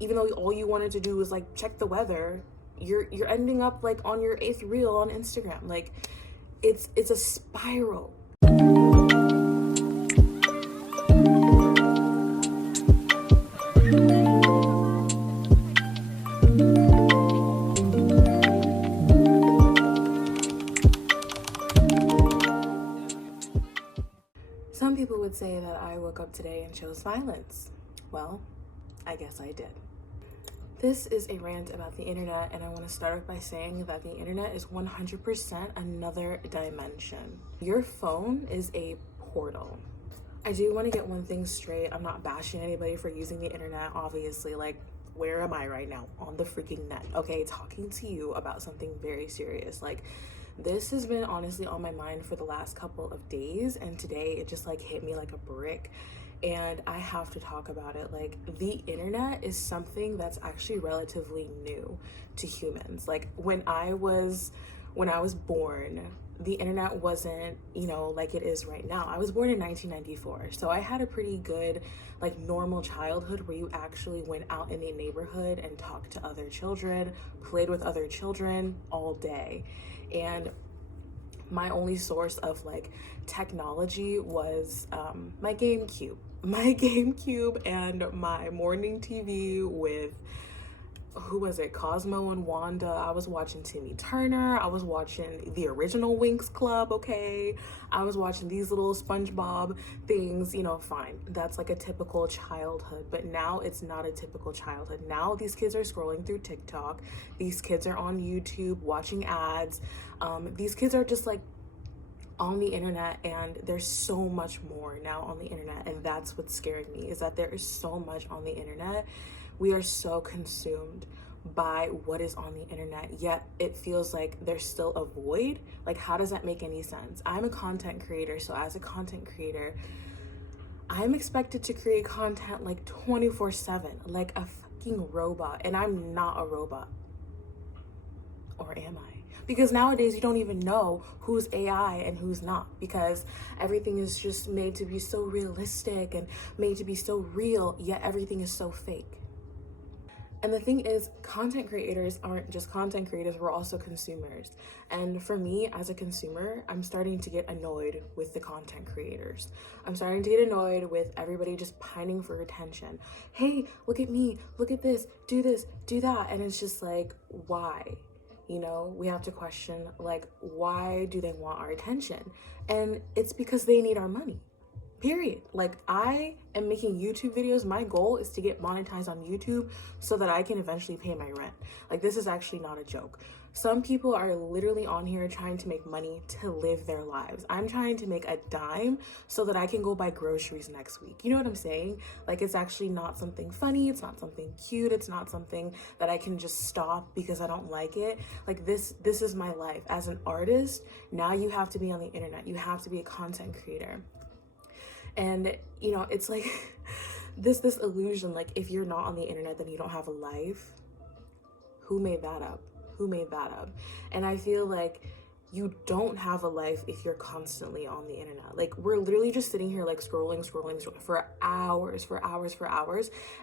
Even though all you wanted to do was like check the weather, you're ending up like on your 8th reel on Instagram. Like it's a spiral. Some people would say that I woke up today and chose violence. Well, I guess I did. This is a rant about the internet, and I want to start off by saying that the internet is 100% another dimension. Your phone is a portal. I do want to get one thing straight. I'm not bashing anybody for using the internet, obviously. Like, where am I right now? On the freaking net, okay? Talking to you about something very serious. Like, this has been honestly on my mind for the last couple of days, and today it just like hit me like a brick, and I have to talk about it. Like, the internet is something that's actually relatively new to humans. Like, when I was born, the internet wasn't, like it is right now. I was born in 1994, so I had a pretty good, like, normal childhood where you actually went out in the neighborhood and talked to other children, played with other children all day. And my only source of like technology was my GameCube and my morning TV with, who was it, Cosmo and Wanda. I was watching Timmy Turner. I was watching the original Winx Club, okay? I was watching these little SpongeBob things, fine. That's like a typical childhood, but now it's not a typical childhood. Now these kids are scrolling through TikTok. These kids are on YouTube watching ads. These kids are just like on the internet, and there's so much more now on the internet, and that's what's scaring me, is that there is so much on the internet. We are so consumed by what is on the internet, yet it feels like there's still a void. Like, how does that make any sense? I'm a content creator, so as a content creator, I'm expected to create content like 24/7, like a fucking robot, and I'm not a robot. Or am I? Because nowadays you don't even know who's AI and who's not, because everything is just made to be so realistic and made to be so real, yet everything is so fake. And the thing is, content creators aren't just content creators, we're also consumers. And for me as a consumer, I'm starting to get annoyed with the content creators. I'm starting to get annoyed with everybody just pining for attention. Hey, look at me, look at this, do that. And it's just like, why? We have to question, like, why do they want our attention? And it's because they need our money. Period. Like, I am making YouTube videos. My goal is to get monetized on YouTube so that I can eventually pay my rent. Like, this is actually not a joke. Some people are literally on here trying to make money to live their lives. I'm trying to make a dime so that I can go buy groceries next week. You know what I'm saying? Like, it's actually not something funny. It's not something cute. It's not something that I can just stop because I don't like it. Like, this is my life. As an artist, now you have to be on the internet. You have to be a content creator. And, it's like this illusion, like, if you're not on the internet, then you don't have a life. Who made that up? And I feel like you don't have a life if you're constantly on the internet. Like, we're literally just sitting here, like, scrolling for hours.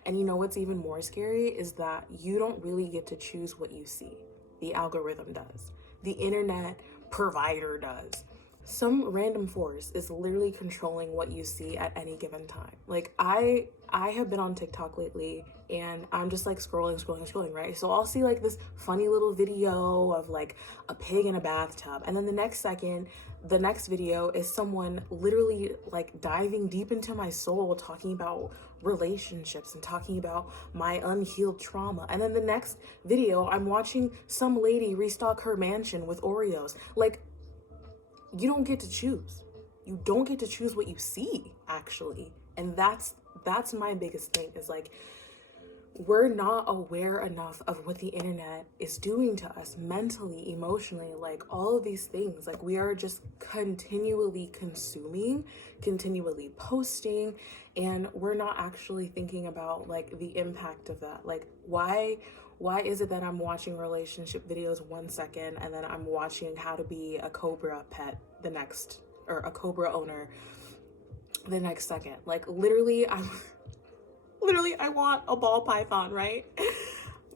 And you know what's even more scary is that you don't really get to choose what you see. The algorithm does. The internet provider does. Some random force is literally controlling what you see at any given time. Like, I have been on TikTok lately, and I'm just like scrolling, right? So I'll see like this funny little video of like a pig in a bathtub, and then the next video is someone literally like diving deep into my soul, talking about relationships and talking about my unhealed trauma. And then the next video, I'm watching some lady restock her mansion with Oreos. Like, you don't get to choose. You don't get to choose what you see, actually. And that's my biggest thing, is like, we're not aware enough of what the internet is doing to us mentally, emotionally, like all of these things. Like, we are just continually consuming, continually posting, and we're not actually thinking about like the impact of that. Like, why is it that I'm watching relationship videos 1 second, and then I'm watching how to be a cobra pet or a cobra owner the next second? Like, literally, Literally, I want a ball python, right?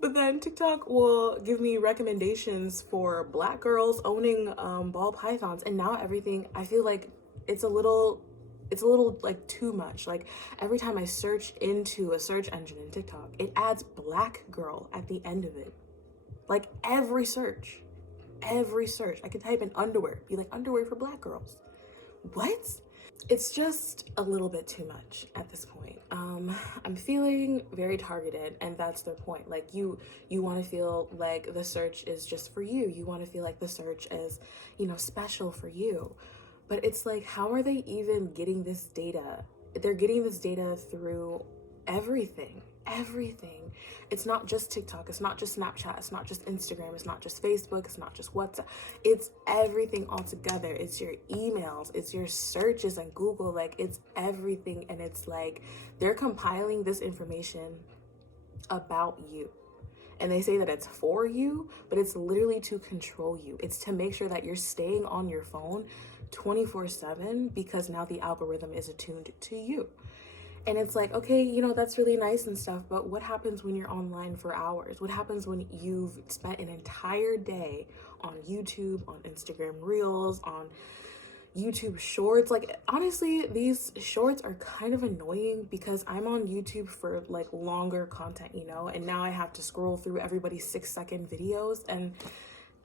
But then TikTok will give me recommendations for Black girls owning ball pythons, and now everything, I feel like it's a little like too much. Like every time I search into a search engine in TikTok, it adds Black girl at the end of it. Like every search, I can type in underwear, be like underwear for Black girls. What? It's just a little bit too much at this point. I'm feeling very targeted, and that's their point. Like you want to feel like the search is just for you. You want to feel like the search is, special for you. But it's like, how are they even getting this data? They're getting this data through everything. It's not just TikTok, it's not just Snapchat, it's not just Instagram, it's not just Facebook, it's not just WhatsApp. It's everything all together. It's your emails, it's your searches on Google, like it's everything. And it's like they're compiling this information about you. And they say that it's for you, but it's literally to control you. It's to make sure that you're staying on your phone 24/7 because now the algorithm is attuned to you. And it's like, okay, that's really nice and stuff, but what happens when you're online for hours? What happens when you've spent an entire day on YouTube, on Instagram Reels, on YouTube Shorts? Like, honestly, these shorts are kind of annoying because I'm on YouTube for like longer content, and now I have to scroll through everybody's 6-second videos, and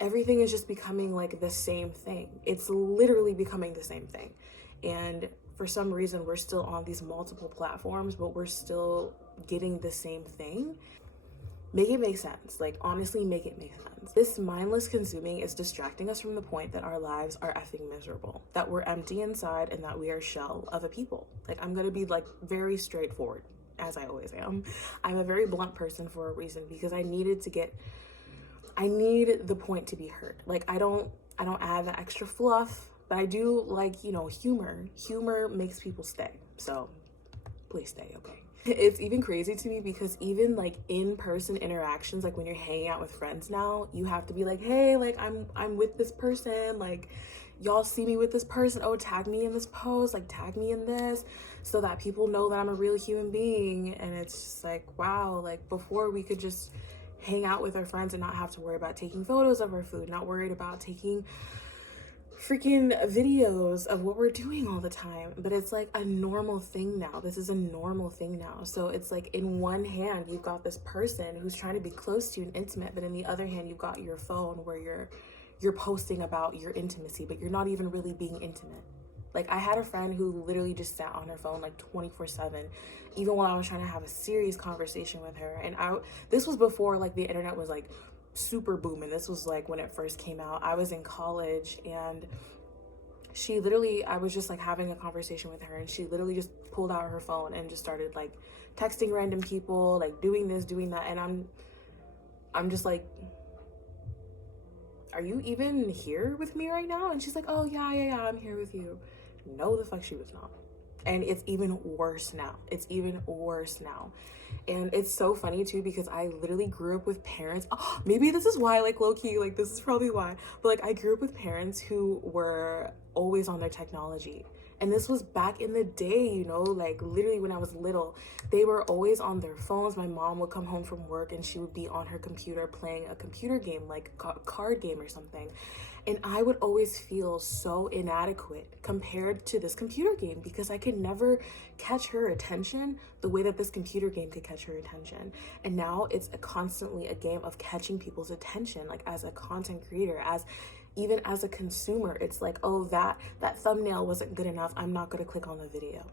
everything is just becoming like the same thing. It's literally becoming the same thing. And for some reason, we're still on these multiple platforms, but we're still getting the same thing. Make it make sense. Like, honestly, make it make sense. This mindless consuming is distracting us from the point that our lives are effing miserable, that we're empty inside, and that we are a shell of a people. Like, I'm gonna be like very straightforward, as I always am. I'm a very blunt person for a reason, because I need the point to be heard. Like, I don't add the extra fluff, but I do like, humor. Humor makes people stay. So please stay, okay? It's even crazy to me because even like in-person interactions, like when you're hanging out with friends now, you have to be like, hey, like I'm with this person, like y'all see me with this person, oh, tag me in this post, like tag me in this, so that people know that I'm a real human being. And it's just like, wow, like before we could just hang out with our friends and not have to worry about taking photos of our food, not worried about taking freaking videos of what we're doing all the time. But it's like a normal thing now. This is a normal thing now. So it's like, in one hand you've got this person who's trying to be close to you and intimate, but in the other hand you've got your phone where you're posting about your intimacy, but you're not even really being intimate. Like, I had a friend who literally just sat on her phone like 24/7, even when I was trying to have a serious conversation with her. And this was before like the internet was like super booming. This was like when it first came out. I was in college, and I was just like having a conversation with her, and she literally just pulled out her phone and just started like texting random people, like doing this, doing that. And I'm just like, are you even here with me right now? And she's like, oh yeah, I'm here with you. No, the fuck she was not. And it's even worse now. And it's so funny too, because I literally grew up with parents. Oh, maybe this is why, like, low-key, like this is probably why, but like I grew up with parents who were always on their technology. And this was back in the day, like literally when I was little, they were always on their phones. My mom would come home from work and she would be on her computer playing a computer game, like a card game or something. And I would always feel so inadequate compared to this computer game, because I could never catch her attention the way that this computer game could catch her attention. And now it's constantly a game of catching people's attention, like as a content creator, even as a consumer. It's like, oh, that thumbnail wasn't good enough, I'm not going to click on the video.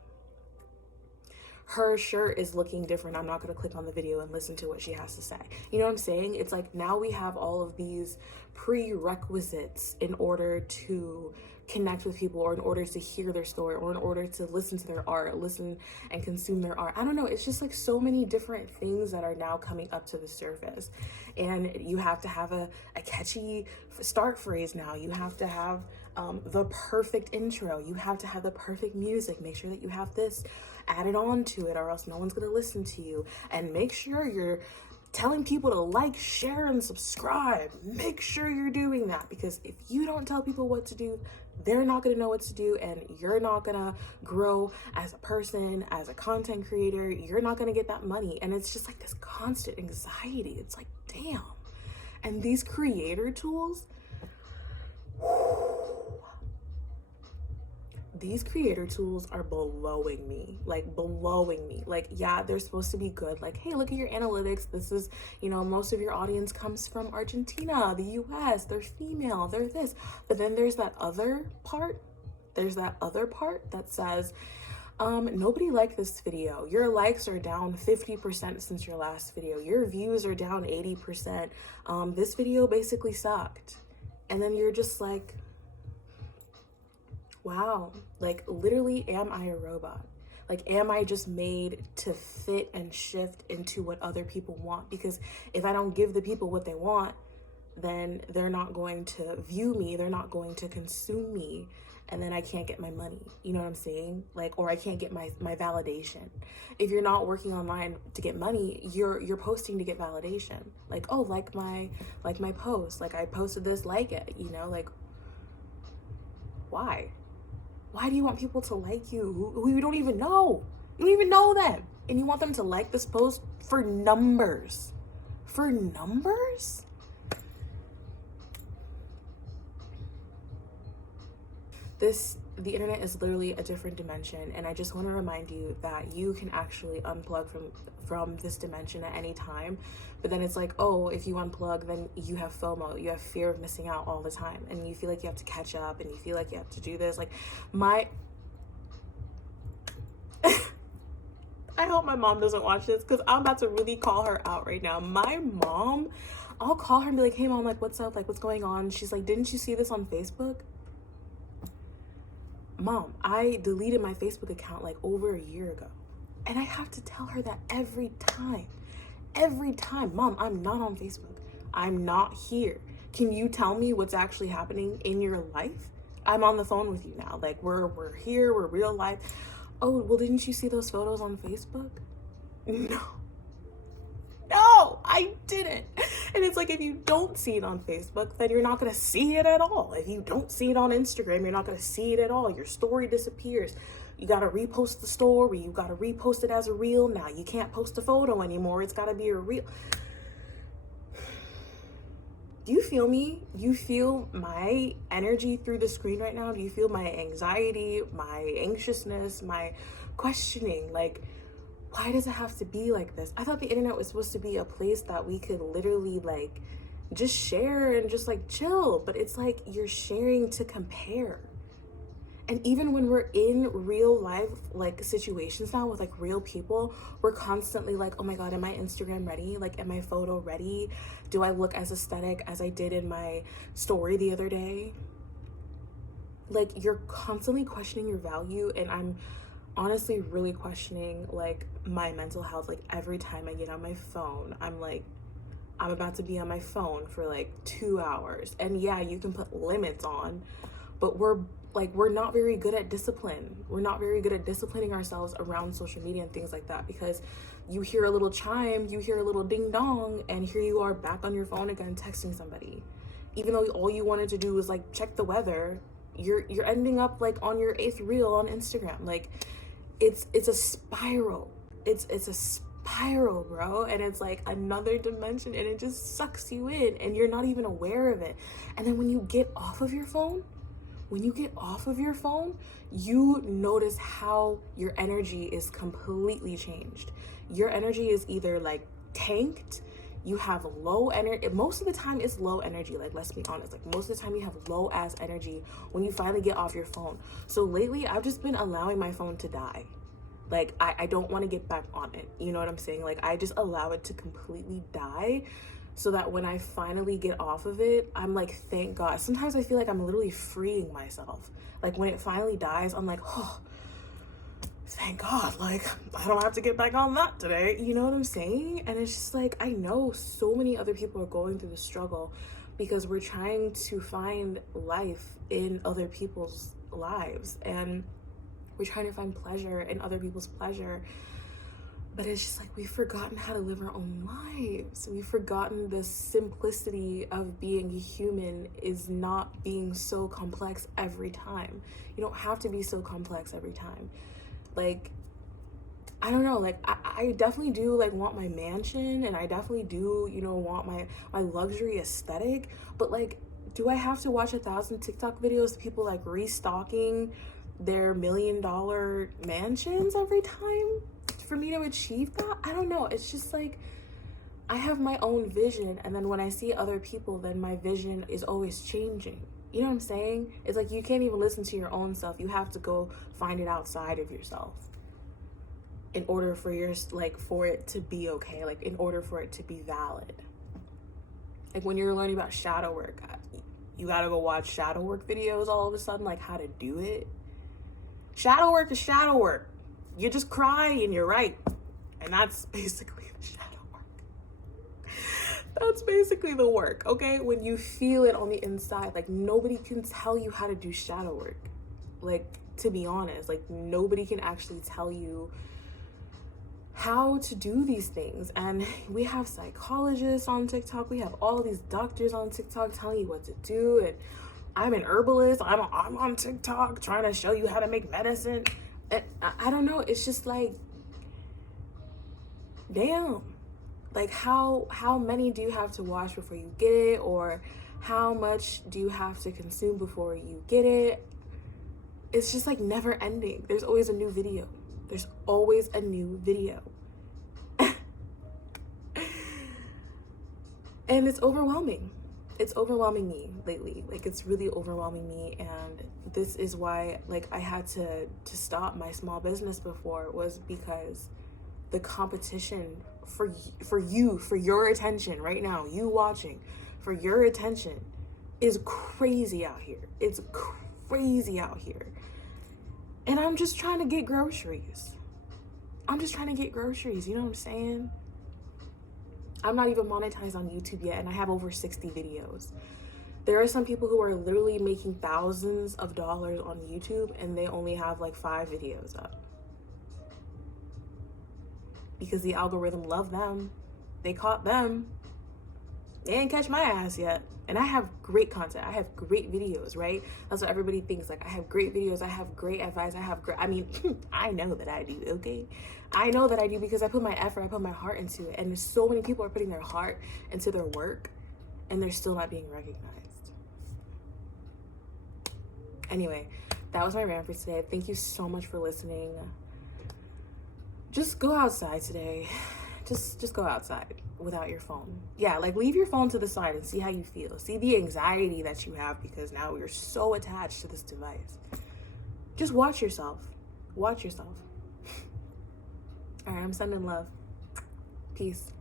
Her shirt is looking different, I'm not going to click on the video and listen to what she has to say. You know what I'm saying? It's like now we have all of these prerequisites in order to connect with people, or in order to hear their story, or in order to listen to their art, listen and consume their art. I don't know, it's just like so many different things that are now coming up to the surface. And you have to have a catchy start phrase now. You have to have the perfect intro. You have to have the perfect music. Make sure that you have this added on to it, or else no one's gonna listen to you. And make sure you're telling people to like, share, and subscribe. Make sure you're doing that, because if you don't tell people what to do, they're not going to know what to do, and you're not going to grow as a person, as a content creator. You're not going to get that money. And it's just like this constant anxiety. It's like, damn. And these creator tools, these creator tools are blowing me. Like, yeah, they're supposed to be good. Like, hey, look at your analytics. This is, you know, most of your audience comes from Argentina, the US, they're female, they're this. But then there's that other part. That says, nobody liked this video. Your likes are down 50% since your last video. Your views are down 80%. This video basically sucked. And then you're just like, wow, like, literally, am I a robot? Like, am I just made to fit and shift into what other people want? Because if I don't give the people what they want, then they're not going to view me, they're not going to consume me, and then I can't get my money. You know what I'm saying? Like, or I can't get my validation. If you're not working online to get money, you're posting to get validation. Like, oh, like my post, like I posted this, like it, you know, like, why? Why do you want people to like you who you don't even know? You don't even know them. And you want them to like this post for numbers. For numbers? The internet is literally a different dimension, and I just want to remind you that you can actually unplug from this dimension at any time. But then it's like, oh, if you unplug, then you have FOMO, you have fear of missing out all the time, and you feel like you have to catch up, and you feel like you have to do this. Like, I hope my mom doesn't watch this, because I'm about to really call her out right now. My mom, I'll call her and be like, hey mom, like, what's up? Like, what's going on? She's like, didn't you see this on Facebook? Mom, I deleted my Facebook account like over a year ago. And I have to tell her that every time. Mom, I'm not on Facebook. I'm not here. Can you tell me what's actually happening in your life? I'm on the phone with you now. Like, we're here, we're real life. Oh, well, didn't you see those photos on Facebook? No, I didn't. And it's like, if you don't see it on Facebook, then you're not going to see it at all. If you don't see it on Instagram, you're not going to see it at all. Your story disappears. You got to repost the story. You got to repost it as a reel. Now you can't post a photo anymore. It's got to be a reel. Do you feel me? You feel my energy through the screen right now? Do you feel my anxiety, my anxiousness, my questioning? Like, why does it have to be like this? I thought the internet was supposed to be a place that we could literally like just share and just like chill, but it's like you're sharing to compare. And even when we're in real life like situations now with like real people, we're constantly like, oh my God, am my Instagram ready? Like, am my photo ready? Do I look as aesthetic as I did in my story the other day? Like, you're constantly questioning your value, and I'm honestly really questioning like my mental health. Like, every time I get on my phone, I'm like, I'm about to be on my phone for like 2 hours. And yeah, you can put limits on, but we're not very good at discipline. We're not very good at disciplining ourselves around social media and things like that, because you hear a little chime, you hear a little ding dong, and here you are back on your phone again texting somebody. Even though all you wanted to do was like check the weather, you're ending up like on your 8th reel on Instagram. Like, it's a spiral. It's a spiral, bro. And it's like another dimension, and it just sucks you in, and you're not even aware of it. And then when you get off of your phone, you notice how your energy is completely changed. Your energy is either like tanked, you have low energy. Most of the time it's low energy. Like, let's be honest, like most of the time you have low ass energy when you finally get off your phone. So lately I've just been allowing my phone to die. Like, I don't want to get back on it. You know what I'm saying? Like, I just allow it to completely die, so that when I finally get off of it, I'm like, thank God. Sometimes I feel like I'm literally freeing myself. Like, when it finally dies, I'm like, oh, thank God. Like, I don't have to get back on that today. You know what I'm saying? And it's just like, I know so many other people are going through the struggle because we're trying to find life in other people's lives. And we're trying to find pleasure in other people's pleasure. But it's just like we've forgotten how to live our own lives. We've forgotten the simplicity of being a human is not being so complex every time. You don't have to be so complex every time. Like, I don't know, like I definitely do like want my mansion, and I definitely do, you know, want my luxury aesthetic, but like, do I have to watch 1,000 TikTok videos of people like restocking their $1 million mansions every time for me to achieve that? I don't know. It's just like I have my own vision, and then when I see other people, then my vision is always changing. You know what I'm saying? It's like you can't even listen to your own self. You have to go find it outside of yourself in order for for it to be okay, like in order for it to be valid. Like when you're learning about shadow work, you gotta go watch shadow work videos all of a sudden, like how to do it. Shadow work is shadow work. You just cry and you're right. And that's basically the shadow work. That's basically the work, okay? When you feel it on the inside, like nobody can tell you how to do shadow work. Like, to be honest, like nobody can actually tell you how to do these things. And we have psychologists on TikTok. We have all these doctors on TikTok telling you what to do. And I'm an herbalist. I'm on TikTok trying to show you how to make medicine. And I don't know. It's just like, damn. Like how many do you have to watch before you get it? Or how much do you have to consume before you get it? It's just like never ending. There's always a new video. There's always a new video. And it's overwhelming. It's overwhelming me lately. Like, it's really overwhelming me. And this is why, like, I had to stop my small business before, was because the competition for your attention right now, you watching, for your attention is crazy out here. It's crazy out here. And I'm just trying to get groceries. You know what I'm saying? I'm not even monetized on YouTube yet, and I have over 60 videos. There are some people who are literally making thousands of dollars on YouTube, and they only have like 5 videos up. Because the algorithm loved them. They caught them. They didn't catch my ass yet. And I have great content. I have great videos, right? That's what everybody thinks. Like, I have great videos. I have great advice. I mean, I know that I do, okay? I know that I do because I put my effort, I put my heart into it. And there's so many people are putting their heart into their work, and they're still not being recognized. Anyway, that was my rant for today. Thank you so much for listening. Just go outside today. Just go outside without your phone. Yeah, like leave your phone to the side and see how you feel. See the anxiety that you have because now you're so attached to this device. Just watch yourself. Watch yourself. All right, I'm sending love. Peace.